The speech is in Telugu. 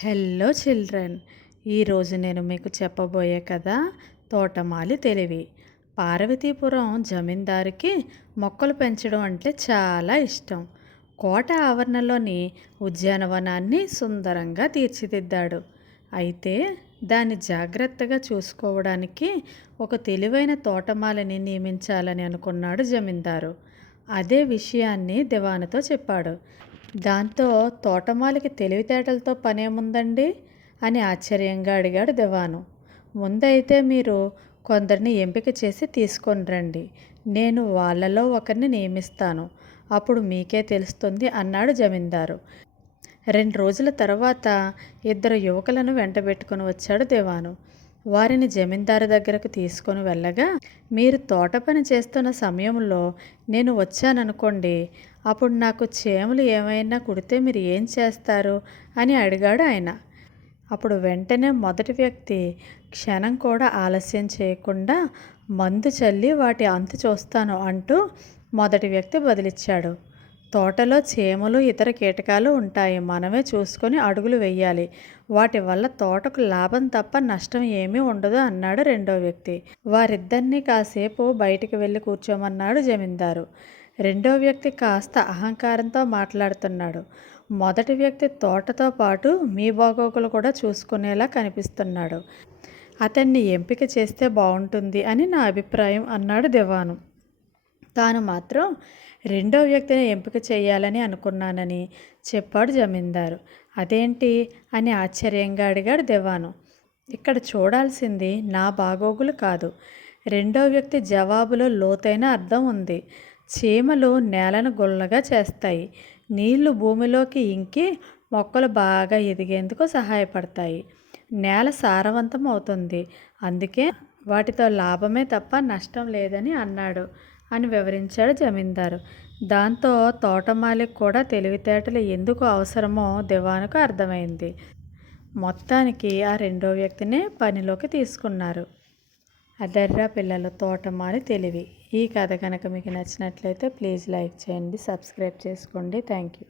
హెల్లో చిల్డ్రన్ ఈరోజు నేను మీకు చెప్పబోయే కథ తోటమాలి తెలివి. పార్వతీపురం జమీందారుకి మొక్కలు పెంచడం అంటే చాలా ఇష్టం. కోట ఆవరణలోని ఉద్యానవనాన్ని సుందరంగా తీర్చిదిద్దాడు. అయితే దాన్ని జాగ్రత్తగా చూసుకోవడానికి ఒక తెలివైన తోటమాలిని నియమించాలని అనుకున్నాడు జమీందారు. అదే విషయాన్ని దివానతో చెప్పాడు. దాంతో తోటమాలికి తెలివితేటలతో పనేముందండి? అని ఆశ్చర్యంగా అడిగాడు దివాను. ముందైతే మీరు కొందరిని ఎంపిక చేసి తీసుకొని రండి. నేను వాళ్ళలో ఒకరిని నియమిస్తాను. అప్పుడు మీకే తెలుస్తుంది అన్నాడు జమీందారు. రెండు రోజుల తర్వాత ఇద్దరు యువకులను వెంటబెట్టుకుని వచ్చాడు దివాను. వారిని జమీందారు దగ్గరకు తీసుకొని వెళ్ళగా మీరు తోట పని చేస్తున్న సమయంలో నేను వచ్చాననుకోండి అప్పుడు నాకు చేమలు ఏమైనా కుడితే మీరు ఏం చేస్తారు? అని అడిగాడు ఆయన. అప్పుడు వెంటనే మొదటి వ్యక్తి క్షణం కూడా ఆలస్యం చేయకుండా మందు చల్లి వాటి అంతు చూస్తాను అంటూ మొదటి వ్యక్తి బదిలిచ్చాడు. తోటలో చీమలు ఇతర కీటకాలు ఉంటాయి. మనమే చూసుకొని అడుగులు వెయ్యాలి వాటి వల్ల తోటకు లాభం తప్ప నష్టం ఏమీ ఉండదు అన్నాడు రెండో వ్యక్తి. వారిద్దరినీ కాసేపు బయటికి వెళ్ళి కూర్చోమన్నాడు జమీందారు. రెండో వ్యక్తి కాస్త అహంకారంతో మాట్లాడుతున్నాడు. మొదటి వ్యక్తి తోటతో పాటు మీ బాగోగులు కూడా చూసుకునేలా కనిపిస్తున్నాడు. అతన్ని ఎంపిక చేస్తే బాగుంటుంది అని నా అభిప్రాయం అన్నాడు దివాను. తాను మాత్రం రెండో వ్యక్తిని ఎంపిక చేయాలని అనుకున్నానని చెప్పాడు జమీందారు. అదేంటి? అని ఆశ్చర్యంగా అడిగాడు దివాను. ఇక్కడ చూడాల్సింది నా బాగోగులు కాదు. రెండో వ్యక్తి జవాబులో లోతైన అర్థం ఉంది. చీమలు నేలను గుల్లగా చేస్తాయి. నీళ్ళు భూమిలోకి ఇంకి మొక్కలు బాగా ఎదిగేందుకు సహాయపడతాయి. నేల సారవంతం అవుతుంది. అందుకే వాటితో లాభమే తప్ప నష్టం లేదని అన్నాడు అని వివరించాడు జమీందారు. దాంతో తోటమాలికి కూడా తెలివితేటలు ఎందుకు అవసరమో దివానుకు అర్థమైంది. మొత్తానికి ఆ రెండో వ్యక్తినే పనిలోకి తీసుకున్నారు. అదర్రా పిల్లలు తోటమాలి తెలివి. ఈ కథ కనుక మీకు నచ్చినట్లయితే ప్లీజ్ లైక్ చేయండి సబ్స్క్రైబ్ చేసుకోండి. Thank you.